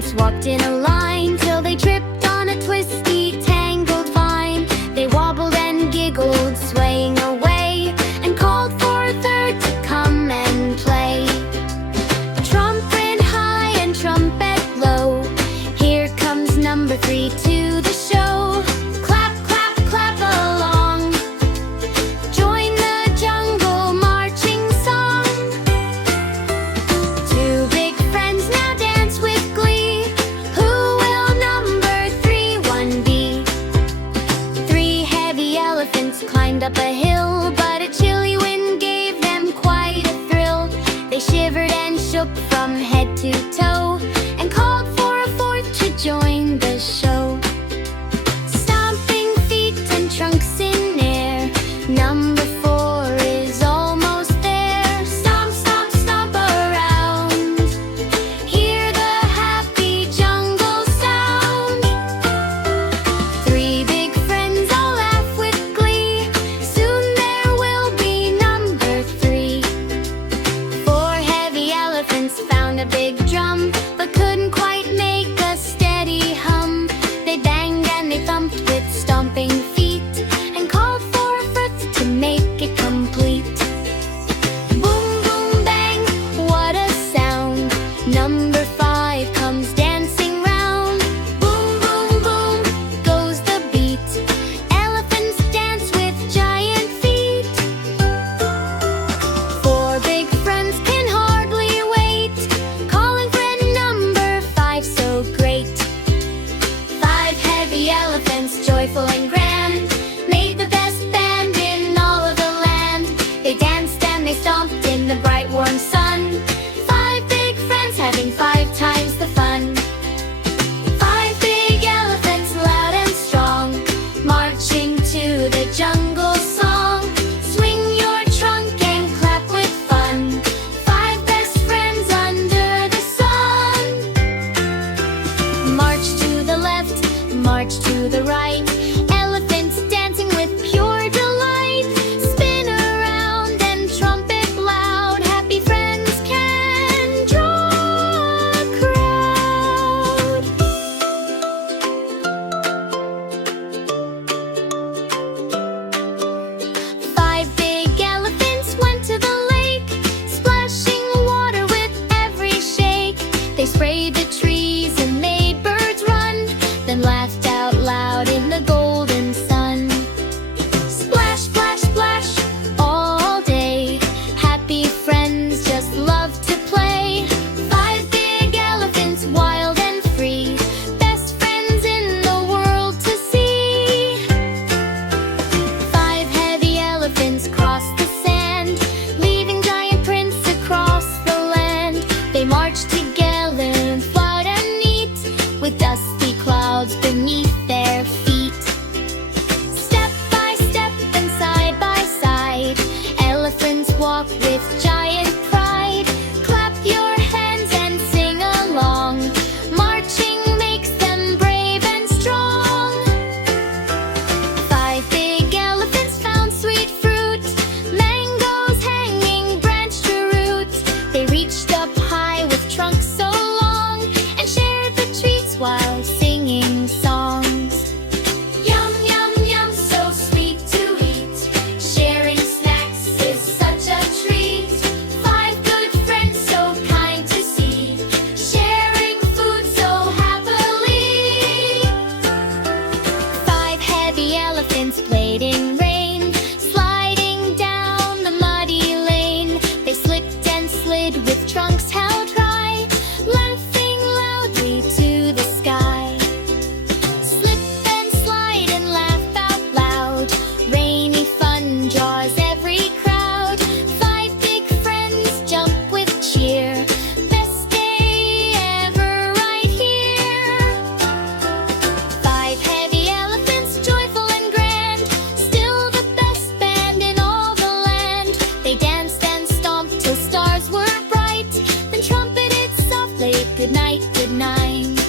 elephants walked in a line till they tripped on a twisty, tangled vine. They wobbled and giggled, swaying away, and called for a third to come and play. Trumpet high and trumpet low, here comes number 3 to the show. Clap, clap, clap along, join the jungle marching song. 2 big friends now dance with glee. Who will number 3 be? 3 heavy elephants climbed up a hill, but a chilly wind gave them quite a thrill. They shivered and shook from head to toe, and called for a fourth to join the show. Stomping feet and trunks in air, number 4 is almost there. Stomp, stomp, stomp around, hear the happy jungle sound. 3 big friends all laugh with glee. Soon there will be number 3. 4 heavy elephants found a big drum, but couldn't quite make a steady hum. They banged and they thumped with stomping feet, and called for a fifth to make it complete. Boom, boom, bang, what a sound! Number 5 comes dancing round. Boom, boom, boom, goes the beat. Elephants dance with giant feet. 4 big friends can hardly wait, calling friend number 5 so great. 5 heavy elephants, joyful and grand, made the best band in all of the land. They danced and they stomped in the bright warm sun. 5 big friends having 5 times the fun. 5 big elephants, loud and strong, marching to the jungle song. Swing your trunk and clap with fun. 5 best friends under the sun. March to the left, march to the right, elephants dancing with pure delight. Spin around and trumpet loud, happy friends can draw a crowd. 5 big elephants went to the lake, splashing water with every shake. They sprayed the trees and made birds run, then laughed out loud in the golden sun. Splash, splash, splash all day, happy friends just love to play. 5 big elephants, wild and free, best friends in the world to see. 5 heavy elephants crossed the sand, leaving giant prints across the land. They marched together, flat and neat, with dusty clouds beneath their feet. Step by step and side by side, elephants walk with giant pride. Clap your hands and sing along, marching makes them brave and strong. 5 big elephants found sweet fruit, mangoes hanging branch to root. They reached up high with trunks so long, and shared the treats while singing songs. Yum, yum, yum, so sweet to eat. Sharing snacks is such a treat. 5 good friends, so kind to see, sharing food so happily. 5 heavy elephants played in rain, sliding down the muddy lane. They slipped and slid with trunks held high, laughing loudly to the sky. Slip and slide and laugh out loud, rainy fun draws every crowd. 5 big friends jump with cheer, best day ever right here. 5 heavy elephants, joyful and grand, still the best band in all the land. They danced and stomped till stars were bright, then trumpeted softly, good night, good night.